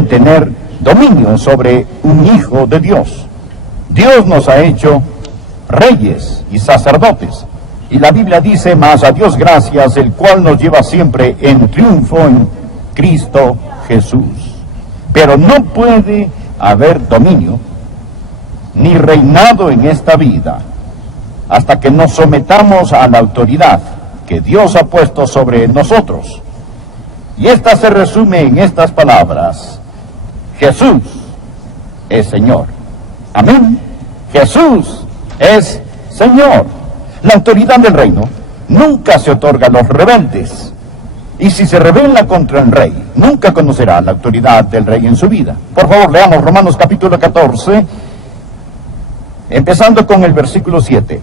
pueden tener dominio sobre un hijo de Dios. Dios nos ha hecho reyes y sacerdotes. Y la Biblia dice, mas a Dios gracias, el cual nos lleva siempre en triunfo en Cristo Jesús. Pero no puede haber dominio ni reinado en esta vida hasta que nos sometamos a la autoridad que Dios ha puesto sobre nosotros. Y esta se resume en estas palabras: Jesús es Señor. Amén. Jesús es Señor. La autoridad del reino nunca se otorga a los rebeldes. Y si se rebela contra el rey, nunca conocerá la autoridad del rey en su vida. Por favor, leamos Romanos capítulo 14, empezando con el versículo 7.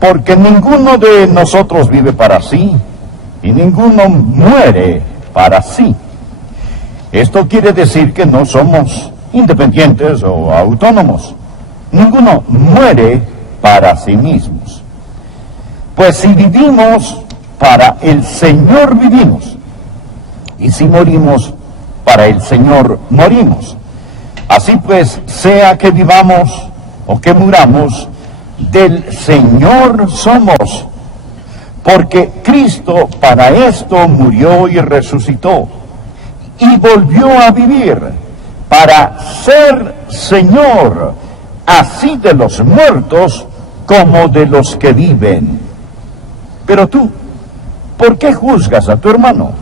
Porque ninguno de nosotros vive para sí, y ninguno muere para sí. Esto quiere decir que no somos independientes o autónomos. Ninguno muere para sí mismos. Pues si vivimos, para el Señor vivimos, y si morimos, para el Señor morimos. Así pues, sea que vivamos o que muramos, del Señor somos, porque Cristo para esto murió y resucitó, y volvió a vivir, para ser Señor, así de los muertos como de los que viven. Pero tú, ¿por qué juzgas a tu hermano?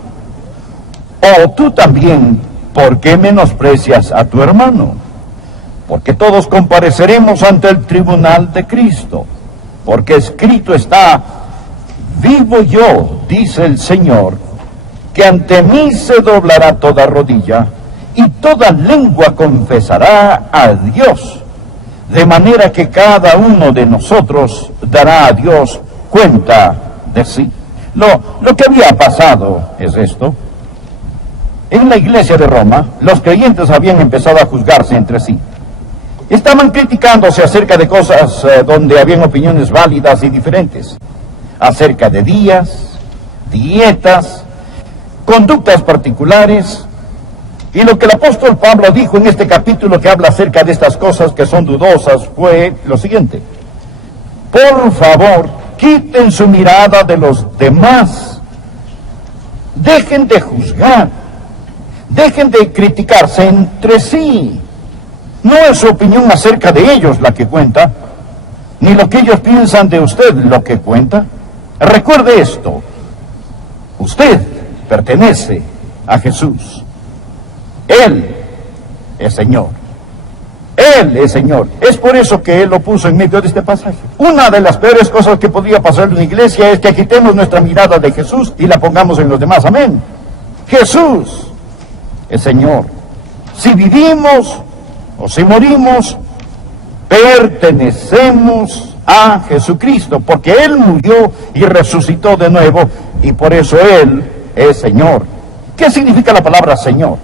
O tú también, ¿por qué menosprecias a tu hermano? Porque todos compareceremos ante el tribunal de Cristo, porque escrito está: vivo yo, dice el Señor, que ante mí se doblará toda rodilla, y toda lengua confesará a Dios, de manera que cada uno de nosotros dará a Dios cuenta de sí. Lo que había pasado es esto: en la iglesia de Roma, los creyentes habían empezado a juzgarse entre sí. Estaban criticándose acerca de cosas donde habían opiniones válidas y diferentes, acerca de días, dietas, conductas particulares. Y lo que el apóstol Pablo dijo en este capítulo que habla acerca de estas cosas que son dudosas fue lo siguiente: por favor, quiten su mirada de los demás, dejen de juzgar, dejen de criticarse entre sí. No es su opinión acerca de ellos la que cuenta, ni lo que ellos piensan de usted lo que cuenta. Recuerde esto: usted pertenece a Jesús. Él es Señor. Él es Señor. Es por eso que Él lo puso en medio de este pasaje. Una de las peores cosas que podría pasar en una iglesia es que quitemos nuestra mirada de Jesús y la pongamos en los demás. Amén. Jesús es Señor. Si vivimos o si morimos, pertenecemos a Jesucristo, porque Él murió y resucitó de nuevo, y por eso Él es Señor. ¿Qué significa la palabra Señor?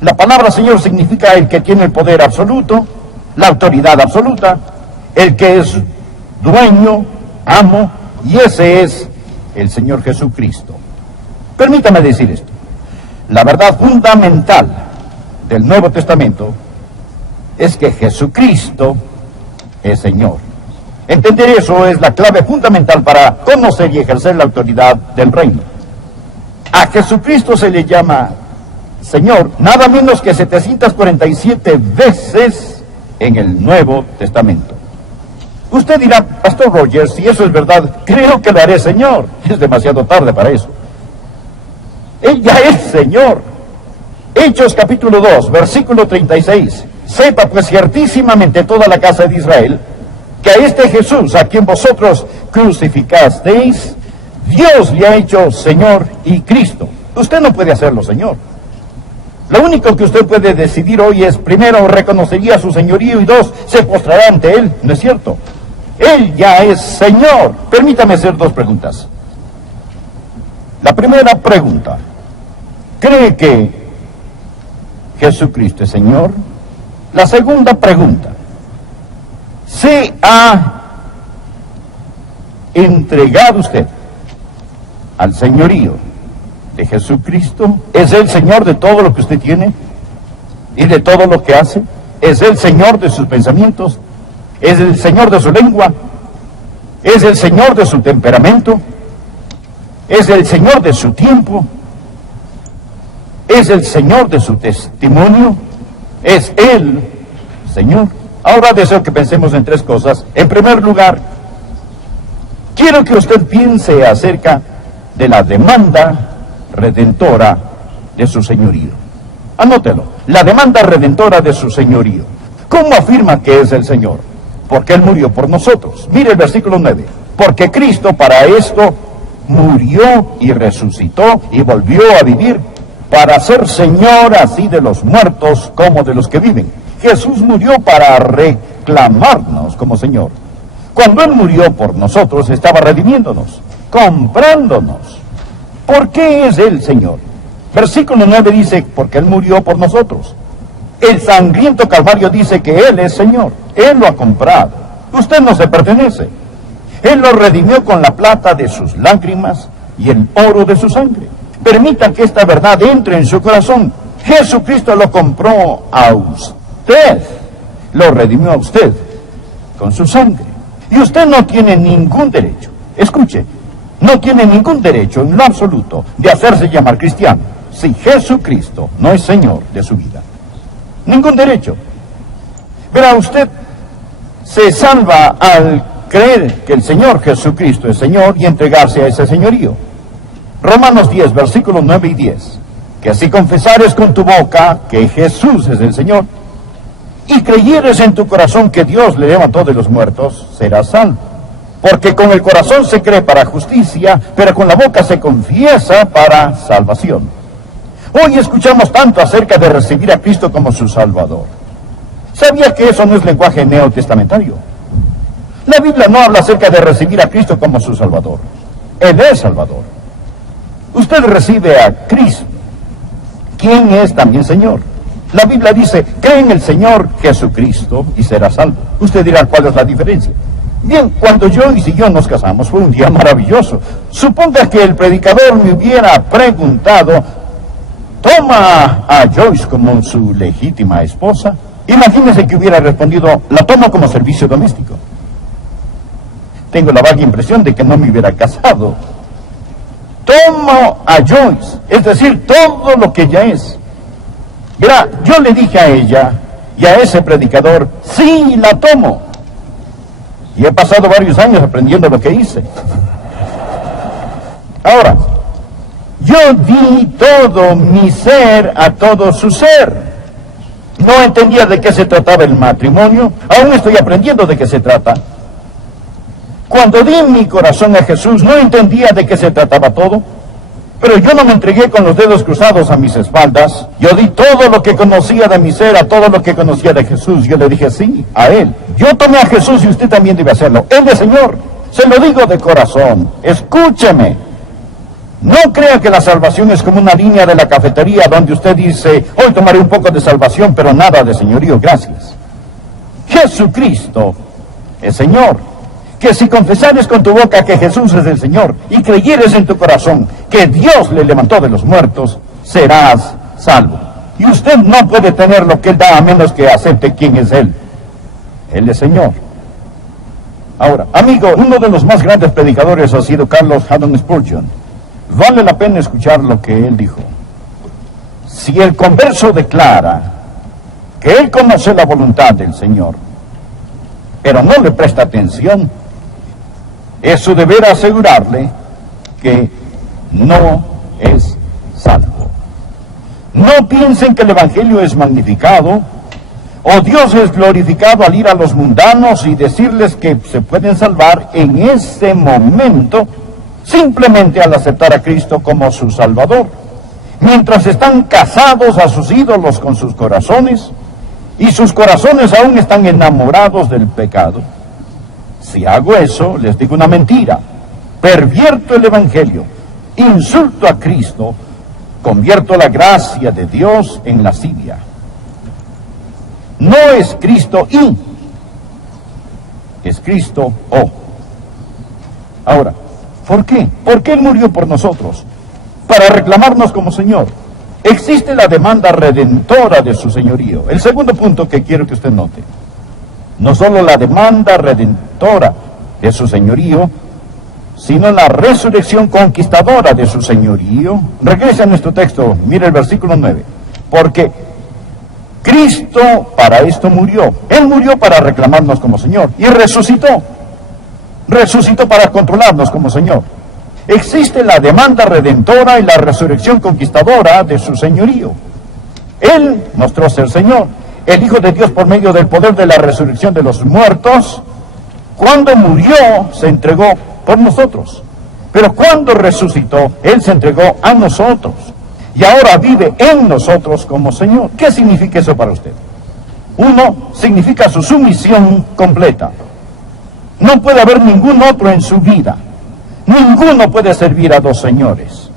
La palabra Señor significa el que tiene el poder absoluto, la autoridad absoluta, el que es dueño, amo, y ese es el Señor Jesucristo. Permítame decir esto: la verdad fundamental del Nuevo Testamento es que Jesucristo es Señor. Entender eso es la clave fundamental para conocer y ejercer la autoridad del reino. A Jesucristo se le llama Señor nada menos que 747 veces en el Nuevo Testamento. Usted dirá: Pastor Rogers, si eso es verdad, creo que lo haré Señor. Es demasiado tarde para eso. Él ya es Señor. Hechos capítulo 2, versículo 36. Sepa pues ciertísimamente toda la casa de Israel que a este Jesús, a quien vosotros crucificasteis, Dios le ha hecho Señor y Cristo. Usted no puede hacerlo Señor. Lo único que usted puede decidir hoy es: primero, reconocería su señorío, y dos, se postrará ante Él. ¿No es cierto? Él ya es Señor. Permítame hacer dos preguntas. La primera pregunta: ¿cree que Jesucristo es Señor? La segunda pregunta: ¿se ha entregado usted al señorío de Jesucristo? ¿Es Él Señor de todo lo que usted tiene? y de todo lo que hace. Es el Señor de sus pensamientos, es el Señor de su lengua, es el Señor de su temperamento, es el Señor de su tiempo, es el Señor de su testimonio, es el Señor. Ahora deseo que pensemos en tres cosas. En primer lugar, quiero que usted piense acerca de la demanda redentora de su señorío. Anótelo, la demanda redentora de su señorío. ¿Cómo afirma que es el Señor? Porque Él murió por nosotros. Mire el versículo 9. Porque Cristo para esto murió y resucitó y volvió a vivir, para ser Señor así de los muertos como de los que viven. Jesús murió para reclamarnos como Señor. Cuando Él murió por nosotros, estaba redimiéndonos, comprándonos. ¿Por qué es Él Señor? Versículo 9 dice, porque Él murió por nosotros. El sangriento Calvario dice que Él es Señor. Él lo ha comprado. Usted no se pertenece. Él lo redimió con la plata de sus lágrimas y el oro de su sangre. Permita que esta verdad entre en su corazón. Jesucristo lo compró a usted. Lo redimió a usted con su sangre. Y usted no tiene ningún derecho. Escuche, no tiene ningún derecho en lo absoluto de hacerse llamar cristiano si Jesucristo no es Señor de su vida. Ningún derecho. Verá, usted se salva al creer que el Señor Jesucristo es Señor y entregarse a ese señorío. Romanos 10, versículos 9 y 10. Que si confesares con tu boca que Jesús es el Señor, y creyeres en tu corazón que Dios le levantó de los muertos, serás salvo. Porque con el corazón se cree para justicia, pero con la boca se confiesa para salvación. Hoy escuchamos tanto acerca de recibir a Cristo como su Salvador. ¿Sabía que eso no es lenguaje neotestamentario? La Biblia no habla acerca de recibir a Cristo como su Salvador. Él es Salvador. Usted recibe a Cristo, quien es también Señor. La Biblia dice, cree en el Señor Jesucristo y será salvo. Usted dirá, ¿cuál es la diferencia? Bien, cuando Joyce y yo nos casamos fue un día maravilloso. Suponga que el predicador me hubiera preguntado, ¿toma a Joyce como su legítima esposa? Imagínese que hubiera respondido, la tomo como servicio doméstico. Tengo la vaga impresión de que no me hubiera casado. Tomo a Joyce, es decir, todo lo que ella es. Verá, yo le dije a ella y a ese predicador, sí, la tomo. Y he pasado varios años aprendiendo lo que hice. Ahora, yo di todo mi ser a todo su ser. No entendía de qué se trataba el matrimonio, aún estoy aprendiendo de qué se trata. Cuando di mi corazón a Jesús, no entendía de qué se trataba todo, pero yo no me entregué con los dedos cruzados a mis espaldas. Yo di todo lo que conocía de mi ser a todo lo que conocía de Jesús. Yo le dije sí, a Él. Yo tomé a Jesús y usted también debe hacerlo. Él es Señor. Se lo digo de corazón. Escúcheme. No crea que la salvación es como una línea de la cafetería donde usted dice, hoy tomaré un poco de salvación, pero nada de señorío, gracias. Jesucristo es Señor. Que si confesares con tu boca que Jesús es el Señor y creyeres en tu corazón que Dios le levantó de los muertos, serás salvo. Y usted no puede tener lo que Él da a menos que acepte quién es Él. Él es Señor. Ahora, amigo, uno de los más grandes predicadores ha sido Carlos Haddon Spurgeon. Vale la pena escuchar lo que él dijo. Si el converso declara que él conoce la voluntad del Señor, pero no le presta atención, es su deber asegurarle que no es salvo. No piensen que el Evangelio es magnificado o Dios es glorificado al ir a los mundanos y decirles que se pueden salvar en ese momento simplemente al aceptar a Cristo como su Salvador, mientras están casados a sus ídolos con sus corazones y sus corazones aún están enamorados del pecado. Si hago eso, les digo una mentira, pervierto el Evangelio, insulto a Cristo, convierto la gracia de Dios en lascivia. No es Cristo y, es Cristo o. Ahora, ¿por qué? ¿Por qué Él murió por nosotros? Para reclamarnos como Señor. existe la demanda redentora de su señorío. El segundo punto que quiero que usted note, no solo la demanda redentora de su señorío, sino la resurrección conquistadora de su señorío. Regrese a nuestro texto, mire el versículo 9. Porque Cristo para esto murió. Él murió para reclamarnos como Señor y resucitó. Resucitó para controlarnos como Señor. Existe la demanda redentora y la resurrección conquistadora de su señorío. Él mostró ser Señor, el Hijo de Dios por medio del poder de la resurrección de los muertos. Cuando murió, se entregó por nosotros. Pero cuando resucitó, Él se entregó a nosotros. Y ahora vive en nosotros como Señor. ¿Qué significa eso para usted? Uno, significa su sumisión completa. No puede haber ningún otro en su vida. Ninguno puede servir a dos señores.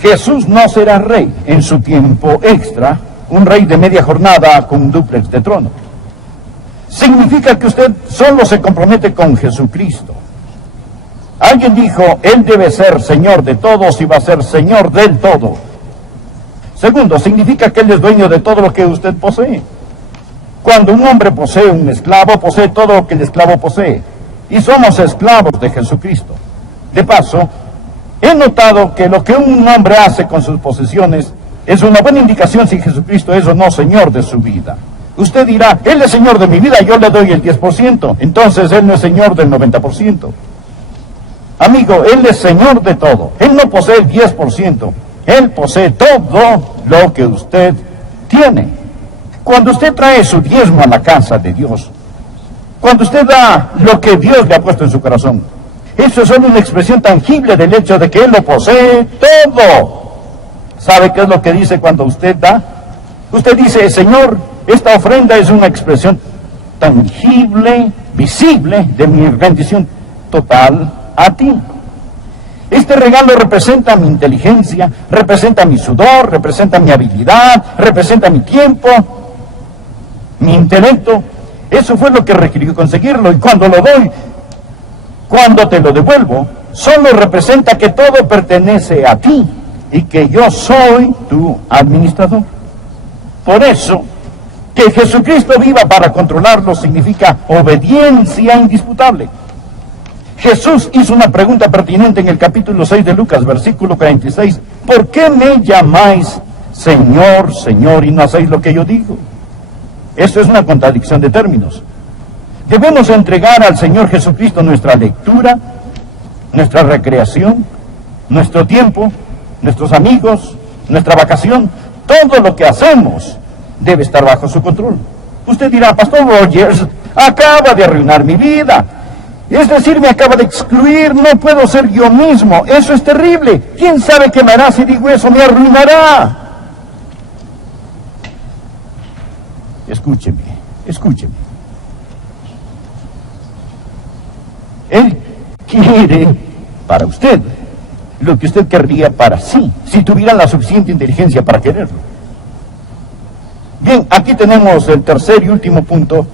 Jesús no será rey en su tiempo extra, un rey de media jornada con un dúplex de trono. Significa que usted solo se compromete con Jesucristo. Alguien dijo, Él debe ser Señor de todos y va a ser Señor del todo. Segundo, significa que Él es dueño de todo lo que usted posee. Cuando un hombre posee un esclavo, posee todo lo que el esclavo posee. Y somos esclavos de Jesucristo. De paso, he notado que lo que un hombre hace con sus posesiones es una buena indicación si Jesucristo es o no Señor de su vida. Usted dirá, Él es Señor de mi vida, yo le doy el 10%. Entonces Él no es Señor del 90%. Amigo, Él es Señor de todo. Él no posee el 10%. Él posee todo lo que usted tiene. Cuando usted trae su diezmo a la casa de Dios, cuando usted da lo que Dios le ha puesto en su corazón, eso es solo una expresión tangible del hecho de que Él lo posee todo. ¿Sabe qué es lo que dice cuando usted da? Usted dice, Señor, esta ofrenda es una expresión tangible, visible de mi rendición total a ti. Este regalo representa mi inteligencia, representa mi sudor, representa mi habilidad, representa mi tiempo, mi intelecto. Eso fue lo que requirió conseguirlo, y cuando lo doy, cuando te lo devuelvo, solo representa que todo pertenece a ti y que yo soy tu administrador. Por eso, que Jesucristo viva para controlarlo significa obediencia indisputable. Jesús hizo una pregunta pertinente en el capítulo 6 de Lucas, versículo 46. ¿Por qué me llamáis Señor, Señor, y no hacéis lo que yo digo? Eso es una contradicción de términos. Debemos entregar al Señor Jesucristo nuestra lectura, nuestra recreación, nuestro tiempo, nuestros amigos, nuestra vacación. Todo lo que hacemos debe estar bajo su control. Usted dirá, Pastor Rogers, acaba de arruinar mi vida. Es decir, me acaba de excluir, no puedo ser yo mismo. Eso es terrible. ¿Quién sabe qué me hará si digo eso? Me arruinará. Escúcheme, escúcheme. Él quiere para usted lo que usted querría para sí, si tuviera la suficiente inteligencia para quererlo. Bien, aquí tenemos el tercer y último punto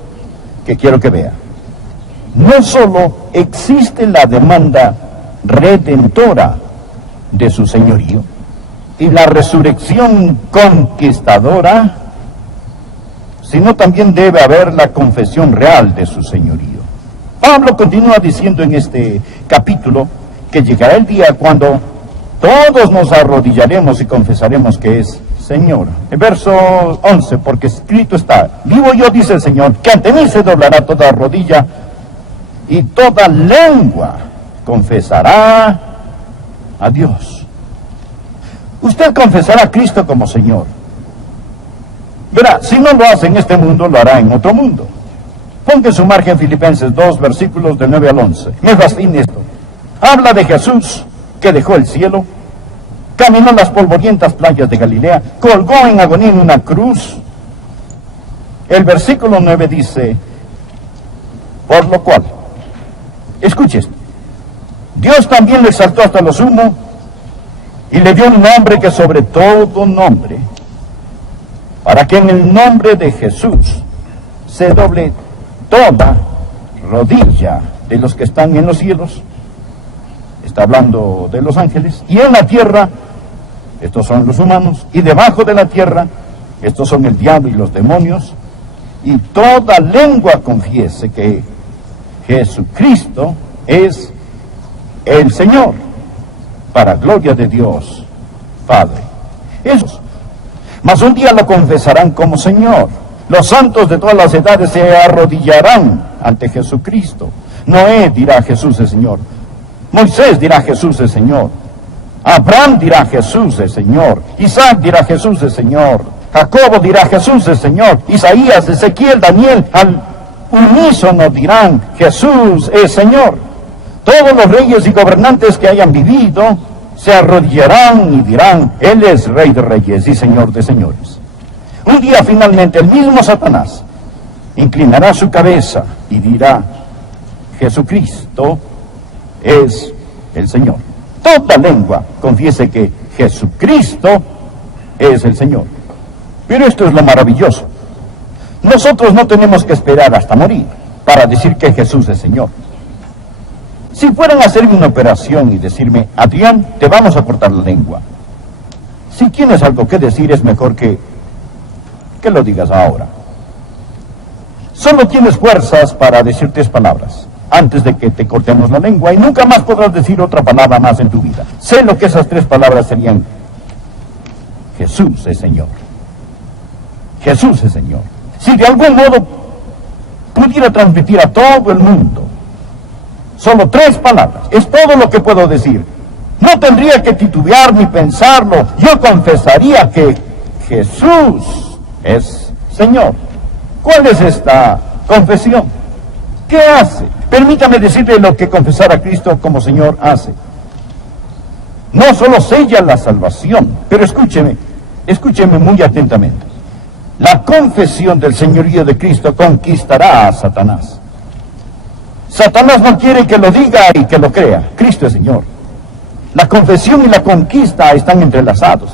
que quiero que vea. No solo existe la demanda redentora de su señorío y la resurrección conquistadora, sino también debe haber la confesión real de su señorío. Pablo continúa diciendo en este capítulo que llegará el día cuando todos nos arrodillaremos y confesaremos que es Señor. El verso 11, porque escrito está, vivo yo, dice el Señor, que ante mí se doblará toda rodilla y toda lengua confesará a Dios. Usted confesará a Cristo como Señor. Verá, si no lo hace en este mundo, lo hará en otro mundo. Ponga en su margen Filipenses 2, versículos del 9 al 11. Me fascina esto. Habla de Jesús, que dejó el cielo, caminó las polvorientas playas de Galilea, colgó en agonía en una cruz. El versículo 9 dice, por lo cual, escuche esto, Dios también le exaltó hasta lo sumo y le dio un nombre que sobre todo nombre, para que en el nombre de Jesús se doble toda rodilla de los que están en los cielos, está hablando de los ángeles, y en la tierra, estos son los humanos, y debajo de la tierra, estos son el diablo y los demonios, y toda lengua confiese que Jesucristo es el Señor, para gloria de Dios Padre. Esos, mas un día lo confesarán como Señor. Los santos de todas las edades se arrodillarán ante Jesucristo. Noé dirá: Jesús es Señor. Moisés dirá: Jesús es Señor. Abraham dirá: Jesús es Señor. Isaac dirá: Jesús es Señor. Jacobo dirá: Jesús es Señor. Isaías, Ezequiel, Daniel, al unísono dirán: Jesús es Señor. Todos los reyes y gobernantes que hayan vivido se arrodillarán y dirán: Él es Rey de reyes y Señor de señores. Un día finalmente el mismo Satanás inclinará su cabeza y dirá: Jesucristo es el Señor. Toda lengua confiese que Jesucristo es el Señor. Pero esto es lo maravilloso. Nosotros no tenemos que esperar hasta morir para decir que Jesús es Señor. Si fueran a hacerme una operación y decirme: Adrián, te vamos a cortar la lengua, si tienes algo que decir, es mejor que lo digas ahora. Solo tienes fuerzas para decir 3 palabras antes de que te cortemos la lengua, y nunca más podrás decir otra palabra más en tu vida. Sé lo que esas 3 palabras serían: Jesús es Señor. Jesús es Señor. Si de algún modo pudiera transmitir a todo el mundo solo 3 palabras, es todo lo que puedo decir. No tendría que titubear ni pensarlo. Yo confesaría que Jesús es Señor. ¿Cuál es esta confesión? ¿Qué hace? Permítame decirle lo que confesar a Cristo como Señor hace. No solo sella la salvación, pero escúcheme muy atentamente. La confesión del señorío de Cristo conquistará a Satanás. Satanás no quiere que lo diga y que lo crea. Cristo es Señor. La confesión y la conquista están entrelazados.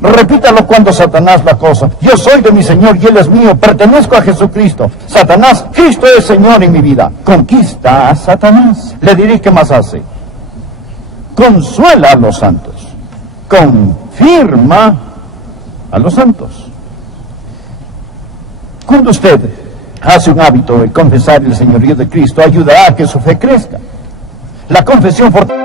Repítalo cuando Satanás lo acosa: yo soy de mi Señor y Él es mío, pertenezco a Jesucristo. Satanás: Cristo es Señor en mi vida. Conquista a Satanás. Le diré qué más hace. Consuela a los santos. Confirma a los santos. Cuando usted hace un hábito de confesar el señorío de Cristo, ayudará a que su fe crezca. La confesión fortalece.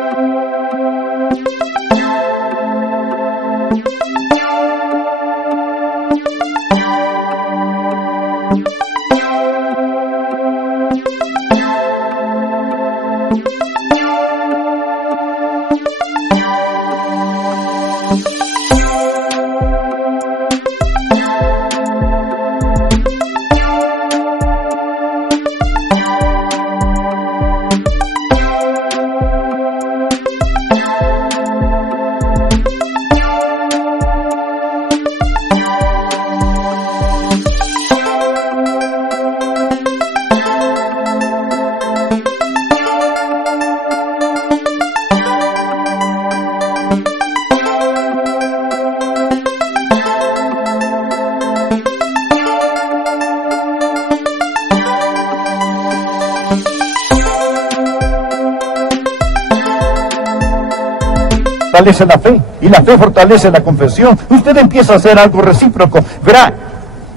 Fortalece la fe, y la fe fortalece la confesión. Usted empieza a hacer algo recíproco. Verá,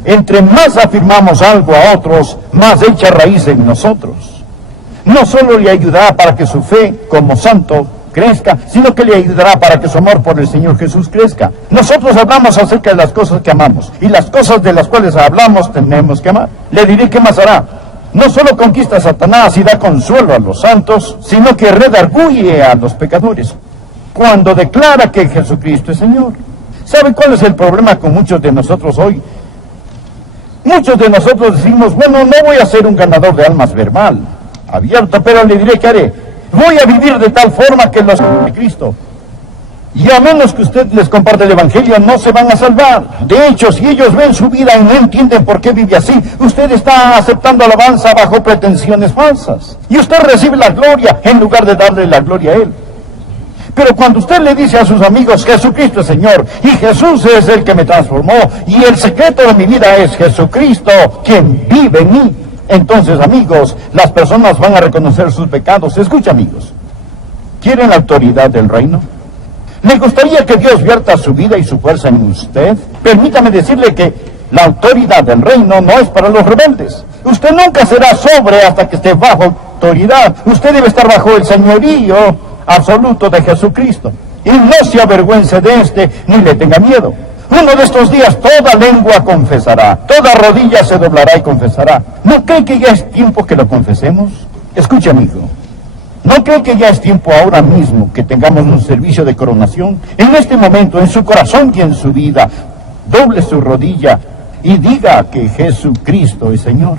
entre más afirmamos algo a otros, más echa raíz en nosotros. No solo le ayudará para que su fe como santo crezca, sino que le ayudará para que su amor por el Señor Jesús crezca. Nosotros hablamos acerca de las cosas que amamos, y las cosas de las cuales hablamos tenemos que amar. Le diré qué más hará. No solo conquista a Satanás y da consuelo a los santos, sino que redarguye a los pecadores cuando declara que Jesucristo es Señor. ¿Sabe cuál es el problema con muchos de nosotros hoy? Muchos de nosotros decimos: bueno, no voy a ser un ganador de almas verbal, abierto, pero le diré que haré. Voy a vivir de tal forma que los de Cristo. Y a menos que usted les comparte el Evangelio, no se van a salvar. De hecho, si ellos ven su vida y no entienden por qué vive así, usted está aceptando alabanza bajo pretensiones falsas. Y usted recibe la gloria en lugar de darle la gloria a Él. Pero cuando usted le dice a sus amigos: Jesucristo es Señor, y Jesús es el que me transformó, y el secreto de mi vida es Jesucristo, quien vive en mí, entonces, amigos, las personas van a reconocer sus pecados. Escucha, amigos, ¿quieren la autoridad del reino? ¿Le gustaría que Dios vierta su vida y su fuerza en usted? Permítame decirle que la autoridad del reino no es para los rebeldes. Usted nunca será sobre hasta que esté bajo autoridad. Usted debe estar bajo el señorío absoluto de Jesucristo. Y no se avergüence de este, ni le tenga miedo. Uno de estos días toda lengua confesará, toda rodilla se doblará y confesará. ¿No cree que ya es tiempo que lo confesemos? Escuche, amigo. ¿No cree que ya es tiempo ahora mismo que tengamos un servicio de coronación? En este momento, en su corazón y en su vida, doble su rodilla y diga que Jesucristo es Señor.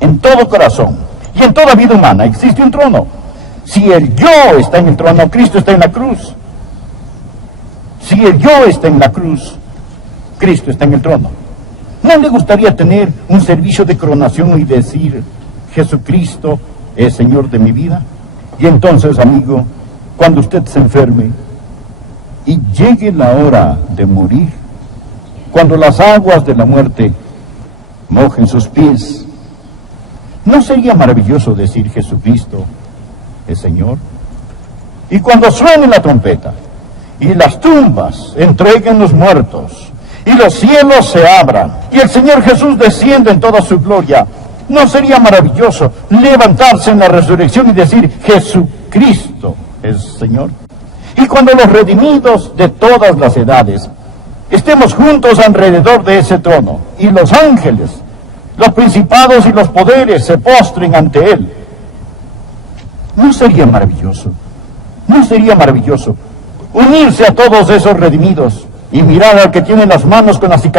En todo corazón y en toda vida humana existe un trono. Si el yo está en el trono, Cristo está en la cruz. Si el yo está en la cruz, Cristo está en el trono. ¿No le gustaría tener un servicio de coronación y decir, Jesucristo es Señor de mi vida? Y entonces, amigo, cuando usted se enferme y llegue la hora de morir, cuando las aguas de la muerte mojen sus pies, ¿no sería maravilloso decir Jesucristo es Señor? Y cuando suene la trompeta y las tumbas entreguen los muertos y los cielos se abran y el Señor Jesús descienda en toda su gloria, ¿no sería maravilloso levantarse en la resurrección y decir Jesucristo es Señor? Y cuando los redimidos de todas las edades estemos juntos alrededor de ese trono y los ángeles, los principados y los poderes se postren ante Él, ¿no sería maravilloso? ¿No sería maravilloso unirse a todos esos redimidos y mirar al que tiene las manos con la cicatriz